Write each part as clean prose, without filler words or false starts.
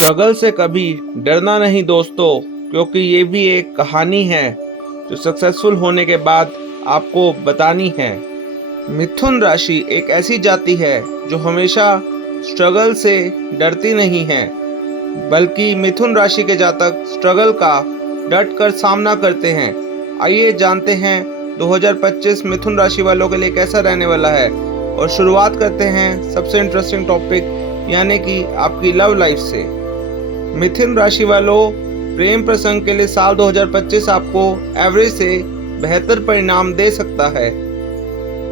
Struggle से कभी डरना नहीं दोस्तों, क्योंकि ये भी एक कहानी है जो सक्सेसफुल होने के बाद आपको बतानी है। मिथुन राशि एक ऐसी जाति है जो हमेशा स्ट्रगल से डरती नहीं है, बल्कि मिथुन राशि के जातक स्ट्रगल का डट कर सामना करते हैं। आइए जानते हैं 2025 मिथुन राशि वालों के लिए कैसा रहने वाला है और शुरुआत करते हैं सबसे इंटरेस्टिंग टॉपिक यानी कि आपकी लव लाइफ से। मिथुन राशि वालों, प्रेम प्रसंग के लिए साल 2025 आपको एवरेज से बेहतर परिणाम दे सकता है।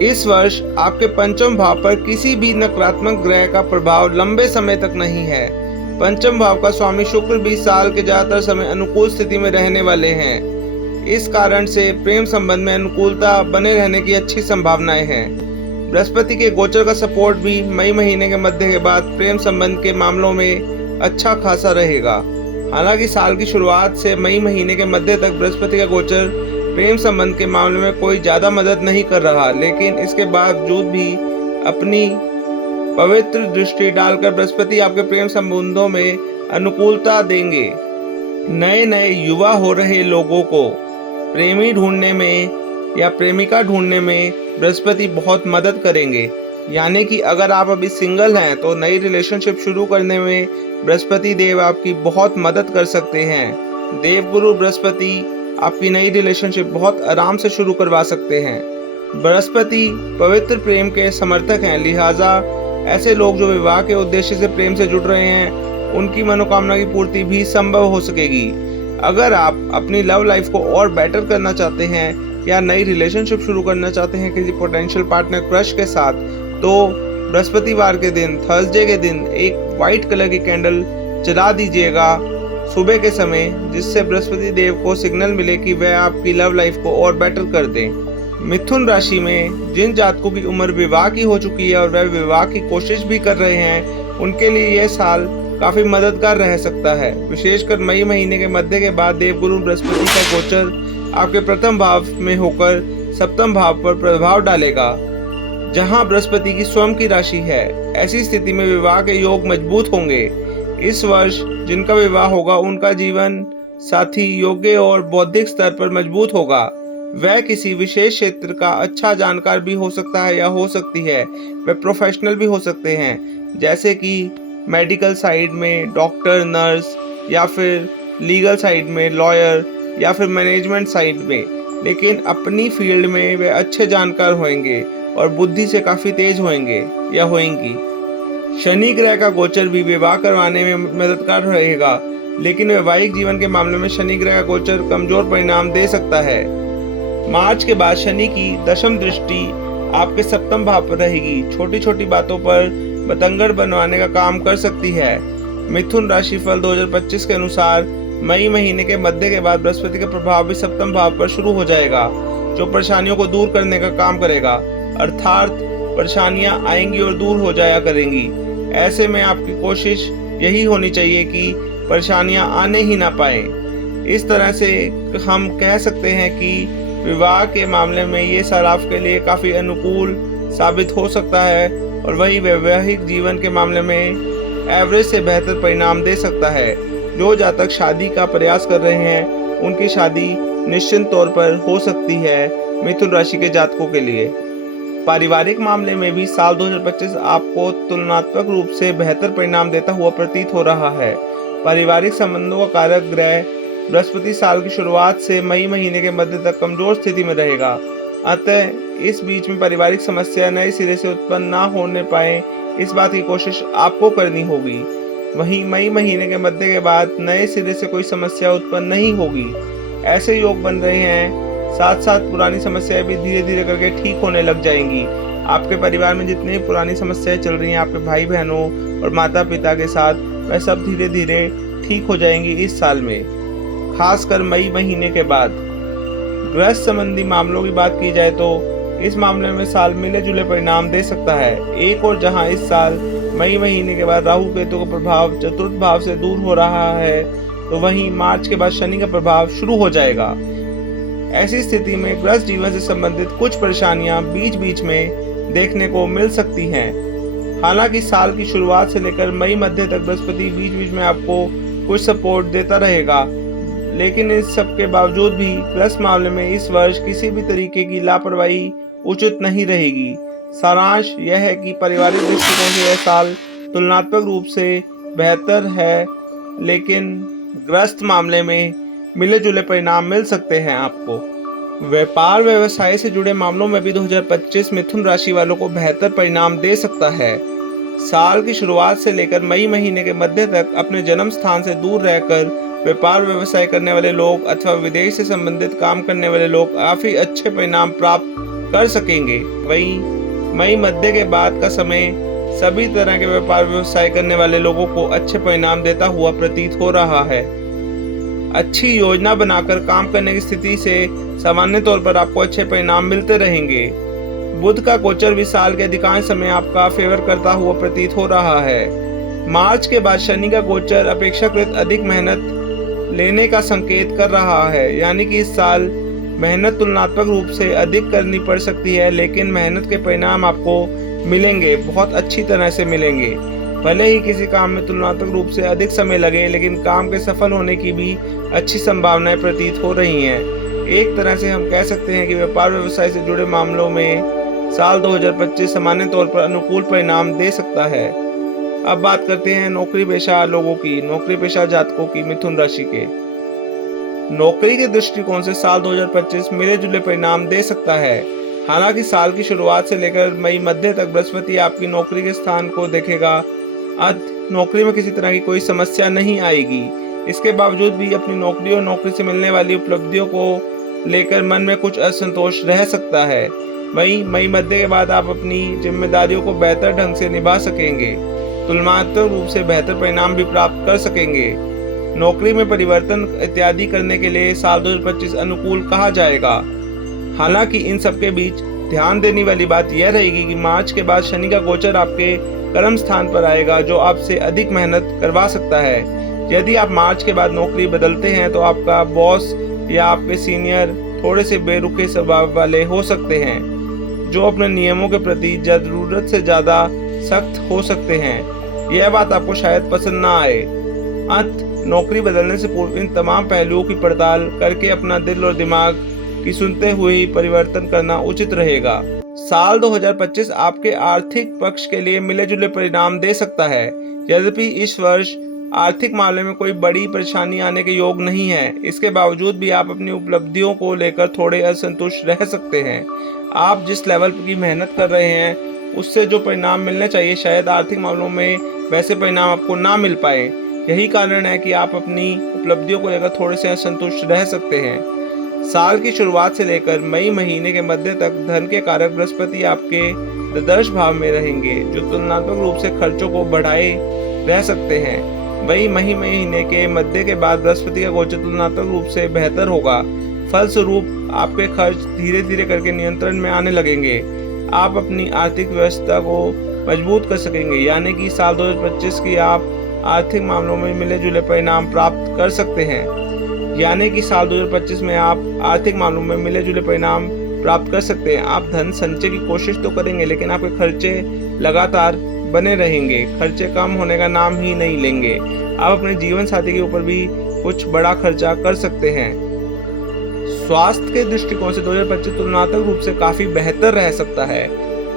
इस वर्ष आपके पंचम भाव पर किसी भी नकारात्मक ग्रह का प्रभाव लंबे समय तक नहीं है। पंचम भाव का स्वामी शुक्र भी साल के ज्यादातर समय अनुकूल स्थिति में रहने वाले हैं। इस कारण से प्रेम संबंध में अनुकूलता बने रहने की अच्छी संभावनाएं हैं। बृहस्पति के गोचर का सपोर्ट भी मई महीने के मध्य के बाद प्रेम संबंध के मामलों में अच्छा खासा रहेगा। हालांकि साल की शुरुआत से मई महीने के मध्य तक बृहस्पति का गोचर प्रेम संबंध के मामले में कोई ज्यादा मदद नहीं कर रहा, लेकिन इसके बावजूद भी अपनी पवित्र दृष्टि डालकर बृहस्पति आपके प्रेम संबंधों में अनुकूलता देंगे। नए नए युवा हो रहे लोगों को प्रेमी ढूंढने में या प्रेमिका ढूंढने में बृहस्पति बहुत मदद करेंगे। यानी कि अगर आप अभी सिंगल हैं तो नई रिलेशनशिप शुरू करने में बृहस्पति देव आपकी बहुत मदद कर सकते हैं। देवगुरु बृहस्पति आपकी नई रिलेशनशिप बहुत आराम से शुरू करवा सकते हैं। बृहस्पति पवित्र प्रेम के समर्थक हैं, लिहाजा ऐसे लोग जो विवाह के उद्देश्य से प्रेम से जुड़ रहे हैं उनकी मनोकामना की पूर्ति भी संभव हो सकेगी। अगर आप अपनी लव लाइफ को और बेटर करना चाहते हैं या नई रिलेशनशिप शुरू करना चाहते हैं किसी पोटेंशियल पार्टनर क्रश के साथ, तो बृहस्पतिवार के दिन, थर्सडे के दिन एक वाइट कलर की कैंडल जला दीजिएगा सुबह के समय, जिससे बृहस्पति देव को सिग्नल मिले कि वह आपकी लव लाइफ को और बेटर कर दें। मिथुन राशि में जिन जातकों की उम्र विवाह की हो चुकी है और वह विवाह की कोशिश भी कर रहे हैं, उनके लिए यह साल काफी मददगार रह सकता है। विशेषकर मई महीने के मध्य के बाद देवगुरु बृहस्पति का गोचर आपके प्रथम भाव में होकर सप्तम भाव पर प्रभाव डालेगा, जहां बृहस्पति की स्वयं की राशि है। ऐसी स्थिति में विवाह के योग मजबूत होंगे। इस वर्ष जिनका विवाह होगा उनका जीवन साथी योग्य और बौद्धिक स्तर पर मजबूत होगा। वह किसी विशेष क्षेत्र का अच्छा जानकार भी हो सकता है या हो सकती है वह प्रोफेशनल भी हो सकते हैं, जैसे कि मेडिकल साइड में डॉक्टर, नर्स, या फिर लीगल साइड में लॉयर, या फिर मैनेजमेंट साइड में। लेकिन अपनी फील्ड में वे अच्छे जानकार होंगे और बुद्धि से काफी तेज होंगे या होंगी। शनि ग्रह का गोचर भी विवाह करवाने में मददगार रहेगा, लेकिन वैवाहिक जीवन के मामले में शनि ग्रह का गोचर कमजोर परिणाम दे सकता है। मार्च के बाद शनि की दशम दृष्टि आपके सप्तम भाव पर रहेगी। छोटी छोटी बातों पर बतंगड़ बनवाने का काम कर सकती है। मिथुन राशि फल 2025 के अनुसार मई महीने के मध्य के बाद बृहस्पति का प्रभाव भी सप्तम भाव पर शुरू हो जाएगा, जो परेशानियों को दूर करने का काम करेगा। अर्थात परेशानियां आएंगी और दूर हो जाया करेंगी। ऐसे में आपकी कोशिश यही होनी चाहिए कि परेशानियां आने ही ना पाए। इस तरह से हम कह सकते हैं कि विवाह के मामले में ये साल आपके लिए काफी अनुकूल साबित हो सकता है और वही वैवाहिक जीवन के मामले में एवरेज से बेहतर परिणाम दे सकता है। जो जातक शादी का प्रयास कर रहे हैं उनकी शादी निश्चित तौर पर हो सकती है मिथुन राशि के जातकों के लिए। पारिवारिक मामले में भी साल 2025 आपको तुलनात्मक रूप से बेहतर परिणाम देता हुआ प्रतीत हो रहा है। पारिवारिक संबंधों का कारक ग्रह बृहस्पति साल की शुरुआत से मई महीने के मध्य तक कमजोर स्थिति में रहेगा। अतः इस बीच में पारिवारिक समस्या नए सिरे से उत्पन्न ना होने पाए, इस बात की कोशिश आपको करनी होगी। वहीं मई महीने के मध्य के बाद नए सिरे से कोई समस्या उत्पन्न नहीं होगी। ऐसे योग बन रहे हैं, साथ साथ पुरानी समस्याएं भी धीरे धीरे करके ठीक होने लग जाएंगी। आपके परिवार में जितनी पुरानी समस्याएं चल रही हैं आपके भाई बहनों और माता पिता के साथ, वह सब धीरे धीरे ठीक हो जाएंगी इस साल में, खासकर मई महीने के बाद। ग्रस्त संबंधी मामलों की बात की जाए तो इस मामले में साल मिले जुले परिणाम दे सकता है। एक और जहां इस साल मई महीने के बाद राहु केतु का प्रभाव चतुर्थ भाव से दूर हो रहा है, तो वहीं मार्च के बाद शनि का प्रभाव शुरू हो जाएगा। ऐसी स्थिति में गृहस्थ जीवन से संबंधित कुछ परेशानियां बीच बीच में देखने को मिल सकती हैं। हालांकि साल की शुरुआत से लेकर मई मध्य तक बृहस्पति बीच बीच में आपको कुछ सपोर्ट देता रहेगा, लेकिन इस सब के बावजूद भी ग्रस्त मामले में इस वर्ष किसी भी तरीके की लापरवाही उचित नहीं रहेगी। सारांश यह है कि पारिवारिक दृष्टिकोण से यह साल तुलनात्मक रूप से बेहतर है, लेकिन ग्रस्त मामले में मिले जुले परिणाम मिल सकते हैं आपको। व्यापार व्यवसाय से जुड़े मामलों में भी 2025 मिथुन राशि वालों को बेहतर परिणाम दे सकता है। साल की शुरुआत से लेकर मई महीने के मध्य तक अपने जन्म स्थान से दूर रहकर व्यापार व्यवसाय करने वाले लोग अथवा विदेश से संबंधित काम करने वाले लोग काफी अच्छे परिणाम प्राप्त कर सकेंगे। वहीं मई मध्य के बाद का समय सभी तरह के व्यापार व्यवसाय करने वाले लोगों को अच्छे परिणाम देता हुआ प्रतीत हो रहा है। अच्छी योजना बनाकर काम करने की स्थिति से सामान्य तौर पर आपको अच्छे परिणाम मिलते रहेंगे। बुध का गोचर भी साल के अधिकांश समय आपका फेवर करता हुआ प्रतीत हो रहा है। मार्च के बाद शनि का गोचर अपेक्षाकृत अधिक मेहनत लेने का संकेत कर रहा है, यानी कि इस साल मेहनत तुलनात्मक रूप से अधिक करनी पड़ सकती है, लेकिन मेहनत के परिणाम आपको मिलेंगे, बहुत अच्छी तरह से मिलेंगे। भले ही किसी काम में तुलनात्मक रूप से अधिक समय लगे, लेकिन काम के सफल होने की भी अच्छी संभावनाएं प्रतीत हो रही हैं। एक तरह से हम कह सकते हैं कि व्यापार व्यवसाय से जुड़े मामलों में साल 2025 सामान्य तौर पर अनुकूल परिणाम दे सकता है। अब बात करते हैं नौकरी पेशा लोगों की, नौकरी पेशा जातकों की, मिथुन राशि के। नौकरी के दृष्टिकोण से साल 2025 मिले जुले परिणाम दे सकता है। हालांकि साल की शुरुआत से लेकर मई मध्य तक बृहस्पति आपकी नौकरी के स्थान को देखेगा, नौकरी में किसी तरह की कोई समस्या नहीं आएगी। इसके बावजूद भी अपनी नौकरी और नौकरी से मिलने वाली उपलब्धियों को लेकर मन में कुछ असंतोष रह सकता है। वहीं मई मध्य के बाद आप अपनी जिम्मेदारियों को बेहतर ढंग से निभा सकेंगे, तुलनात्मक रूप से बेहतर परिणाम भी प्राप्त कर सकेंगे। नौकरी में परिवर्तन इत्यादि करने के लिए साल 2025 अनुकूल कहा जाएगा। हालांकि इन सब के बीच ध्यान देने वाली बात यह रहेगी कि मार्च के बाद शनि का गोचर आपके कर्म स्थान पर आएगा, जो आपसे अधिक मेहनत करवा सकता है। यदि आप मार्च के बाद नौकरी बदलते हैं तो आपका बॉस या आपके सीनियर थोड़े से बेरुखे स्वभाव वाले हो सकते हैं, जो अपने नियमों के प्रति जरूरत से ज्यादा सख्त हो सकते हैं। यह बात आपको शायद पसंद ना आए। नौकरी बदलने से पूर्व इन तमाम पहलुओं की पड़ताल करके अपना दिल और दिमाग की सुनते हुए ही परिवर्तन करना उचित रहेगा। साल 2025 आपके आर्थिक पक्ष के लिए मिले जुले परिणाम दे सकता है। यद्यपि इस वर्ष आर्थिक मामले में कोई बड़ी परेशानी आने के योग नहीं है, इसके बावजूद भी आप अपनी उपलब्धियों को लेकर थोड़े असंतुष्ट रह सकते हैं। आप जिस लेवल की मेहनत कर रहे हैं उससे जो परिणाम मिलने चाहिए, शायद आर्थिक मामलों में वैसे परिणाम आपको ना मिल पाए। यही कारण है कि आप अपनी उपलब्धियों को लेकर थोड़े से असंतुष्ट रह सकते हैं। साल की शुरुआत से लेकर मई महीने के मध्य तक धन के कारक बृहस्पति आपके द्वादश भाव में रहेंगे, जो तुलनात्मक रूप से खर्चों को बढ़ाए रह सकते हैं। वही मई महीने के मध्य के बाद बृहस्पति का गोचर तुलनात्मक रूप से बेहतर होगा। फलस्वरूप आपके खर्च धीरे धीरे करके नियंत्रण में आने लगेंगे। आप अपनी आर्थिक व्यवस्था को मजबूत कर सकेंगे, यानी कि साल 2025 की आप आर्थिक मामलों में मिले जुले परिणाम प्राप्त कर सकते हैं। यानी कि साल 2025 में आप आर्थिक मामलों में मिले जुले परिणाम प्राप्त कर सकते हैं। आप धन संचय की कोशिश तो करेंगे, लेकिन आपके खर्चे लगातार बने रहेंगे, खर्चे कम होने का नाम ही नहीं लेंगे। आप अपने जीवन साथी के ऊपर भी कुछ बड़ा खर्चा कर सकते हैं। स्वास्थ्य के दृष्टिकोण से 2025 तुलनात्मक रूप से काफी बेहतर रह सकता है।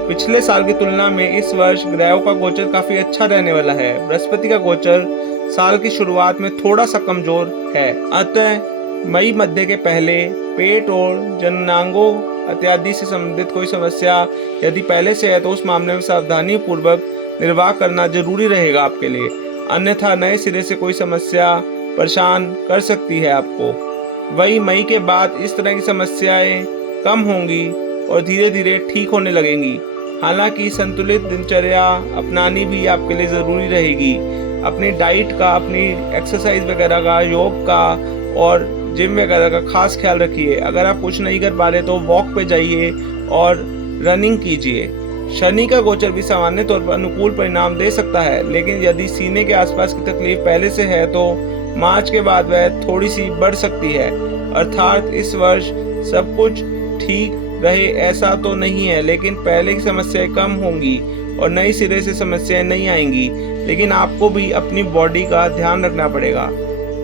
पिछले साल की तुलना में इस वर्ष ग्रहों का गोचर काफी अच्छा रहने वाला है। बृहस्पति का गोचर साल की शुरुआत में थोड़ा सा कमजोर है, अतः मई मध्य के पहले पेट और जननांगों इत्यादि से संबंधित कोई समस्या यदि पहले से है तो उस मामले में सावधानी पूर्वक निर्वाह करना जरूरी रहेगा आपके लिए, अन्यथा नए सिरे से कोई समस्या परेशान कर सकती है आपको। वही मई के बाद इस तरह की समस्याएं कम होंगी और धीरे धीरे ठीक होने लगेंगी। हालांकि संतुलित दिनचर्या अपनानी भी आपके लिए ज़रूरी रहेगी। अपनी डाइट का, अपनी एक्सरसाइज वगैरह का, योग का और जिम वगैरह का खास ख्याल रखिए। अगर आप कुछ नहीं कर पा रहे तो वॉक पे जाइए और रनिंग कीजिए। शनि का गोचर भी सामान्य तौर पर अनुकूल परिणाम दे सकता है, लेकिन यदि सीने के आसपास की तकलीफ पहले से है तो मार्च के बाद वह थोड़ी सी बढ़ सकती है। अर्थात इस वर्ष सब कुछ ठीक रहे ऐसा तो नहीं है, लेकिन पहले की समस्याएं कम होंगी और नई सिरे से समस्याएं नहीं आएंगी, लेकिन आपको भी अपनी बॉडी का ध्यान रखना पड़ेगा।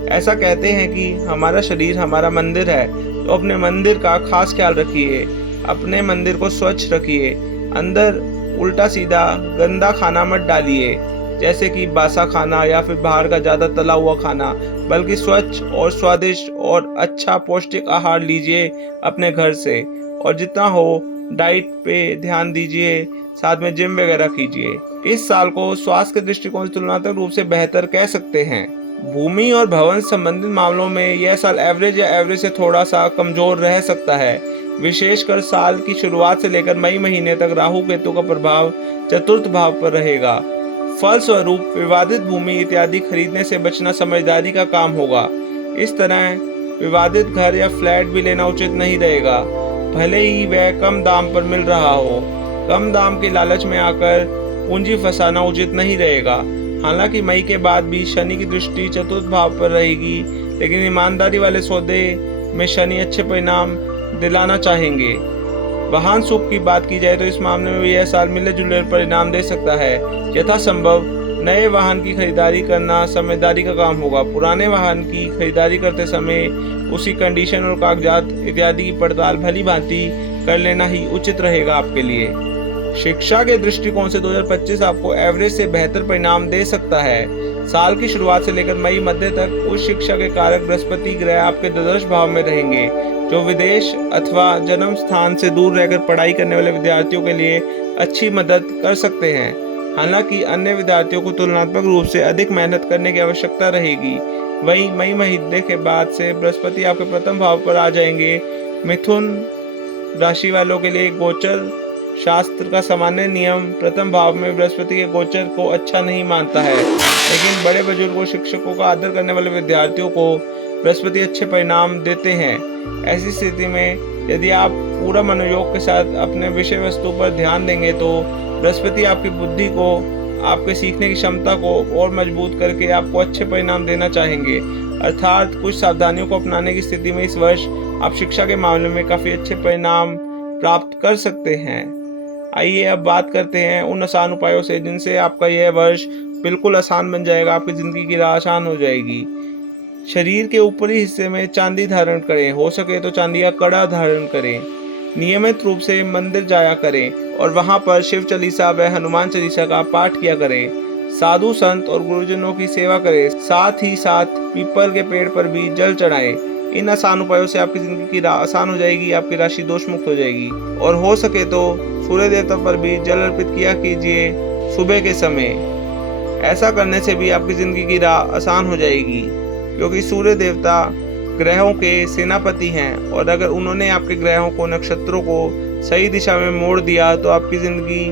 ऐसा कहते हैं कि हमारा शरीर हमारा मंदिर है, तो अपने मंदिर का खास ख्याल रखिए। अपने मंदिर को स्वच्छ रखिए। अंदर उल्टा सीधा गंदा खाना मत डालिए, जैसे कि बासा खाना या फिर बाहर का ज़्यादा तला हुआ खाना, बल्कि स्वच्छ और स्वादिष्ट और अच्छा पौष्टिक आहार लीजिए अपने घर से। और जितना हो डाइट पे ध्यान दीजिए, साथ में जिम वगैरह कीजिए। इस साल को स्वास्थ्य के दृष्टिकोण से तुलनात्मक रूप से बेहतर कह सकते हैं। भूमि और भवन संबंधित मामलों में यह साल एवरेज या एवरेज से थोड़ा सा कमजोर रह सकता है। विशेषकर साल की शुरुआत से लेकर मई महीने तक राहु केतु का प्रभाव चतुर्थ भाव पर रहेगा। फलस्वरूप विवादित भूमि इत्यादि खरीदने से बचना समझदारी का काम होगा। इस तरह विवादित घर या फ्लैट भी लेना उचित नहीं रहेगा, भले ही वह कम दाम पर मिल रहा हो। कम दाम के लालच में आकर पूंजी फंसाना उचित नहीं रहेगा। हालांकि मई के बाद भी शनि की दृष्टि चतुर्थ भाव पर रहेगी, लेकिन ईमानदारी वाले सौदे में शनि अच्छे परिणाम दिलाना चाहेंगे। वाहन सुख की बात की जाए तो इस मामले में यह साल मिले जुले परिणाम दे सकता है। यथासंभव नए वाहन की खरीदारी करना समझदारी का काम होगा। पुराने वाहन की खरीदारी करते समय उसकी कंडीशन और कागजात इत्यादि की पड़ताल भली भांति कर लेना ही उचित रहेगा आपके लिए। शिक्षा के दृष्टिकोण से 2025 आपको एवरेज से बेहतर परिणाम दे सकता है। साल की शुरुआत से लेकर मई मध्य तक उच्च शिक्षा के कारक बृहस्पति ग्रह आपके द्वादश भाव में रहेंगे, जो विदेश अथवा जन्म स्थान से दूर रहकर पढ़ाई करने वाले विद्यार्थियों के लिए अच्छी मदद कर सकते हैं। हालांकि अन्य विद्यार्थियों को तुलनात्मक रूप से अधिक मेहनत करने की आवश्यकता रहेगी। वहीं मई महीने के बाद से बृहस्पति आपके प्रथम भाव पर आ जाएंगे। मिथुन राशि वालों के लिए गोचर शास्त्र का सामान्य नियम प्रथम भाव में बृहस्पति के गोचर को अच्छा नहीं मानता है, लेकिन बड़े बुजुर्गों शिक्षकों का आदर करने वाले विद्यार्थियों को बृहस्पति अच्छे परिणाम देते हैं। ऐसी स्थिति में यदि आप पूरा मनोयोग के साथ अपने विषय वस्तु पर ध्यान देंगे तो बृहस्पति आपकी बुद्धि को, आपके सीखने की क्षमता को और मजबूत करके आपको अच्छे परिणाम देना चाहेंगे। अर्थात कुछ सावधानियों को अपनाने की स्थिति में इस वर्ष आप शिक्षा के मामले में काफ़ी अच्छे परिणाम प्राप्त कर सकते हैं। आइए अब बात करते हैं उन आसान उपायों से जिनसे आपका यह वर्ष बिल्कुल आसान बन जाएगा, आपकी ज़िंदगी की राह आसान हो जाएगी। शरीर के ऊपरी हिस्से में चांदी धारण करें, हो सके तो चांदी का कड़ा धारण करें। नियमित रूप से मंदिर जाया करें और वहां पर शिव चालीसा व हनुमान चालीसा का पाठ किया करें। साधु संत और गुरुजनों की सेवा करें, साथ ही साथ पीपल के पेड़ पर भी जल चढ़ाएं। इन आसान उपायों से आपकी जिंदगी की राह आसान हो जाएगी, आपकी राशि दोष मुक्त हो जाएगी। और हो सके तो सूर्य देवता पर भी जल अर्पित किया कीजिए सुबह के समय। ऐसा करने से भी आपकी जिंदगी की राह आसान हो जाएगी, क्योंकि सूर्य देवता ग्रहों के सेनापति हैं और अगर उन्होंने आपके ग्रहों को, नक्षत्रों को सही दिशा में मोड़ दिया तो आपकी ज़िंदगी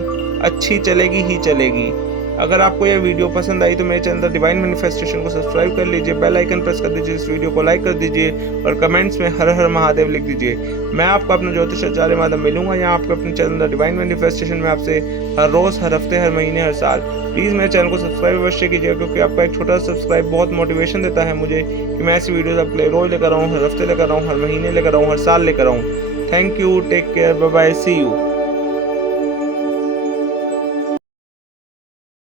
अच्छी चलेगी ही चलेगी। अगर आपको यह वीडियो पसंद आई तो मेरे चैनल डिवाइन मैनिफेस्टेशन को सब्सक्राइब कर लीजिए, बेल आइकन प्रेस कर दीजिए, इस वीडियो को लाइक कर दीजिए और कमेंट्स में हर हर महादेव लिख दीजिए। मैं आपको अपना ज्योतिष आचार्य माधव मिलूंगा यहाँ आपको अपने चैनल डिवाइन मैनिफेस्टेशन में आपसे हर रोज़, हर हफ्ते, हर महीने, हर साल। प्लीज़ मेरे चैनल को सब्सक्राइब अवश्य कीजिए, क्योंकि आपका एक छोटा सब्सक्राइब बहुत मोटिवेशन देता है मुझे कि मैं ऐसी वीडियोस आपके लिए रोज़ लेकर आऊँ, हर हफ्ते लेकर आऊँ, हर महीने लेकर आऊँ, हर साल लेकर आऊँ। Thank you, take care, bye bye, see you.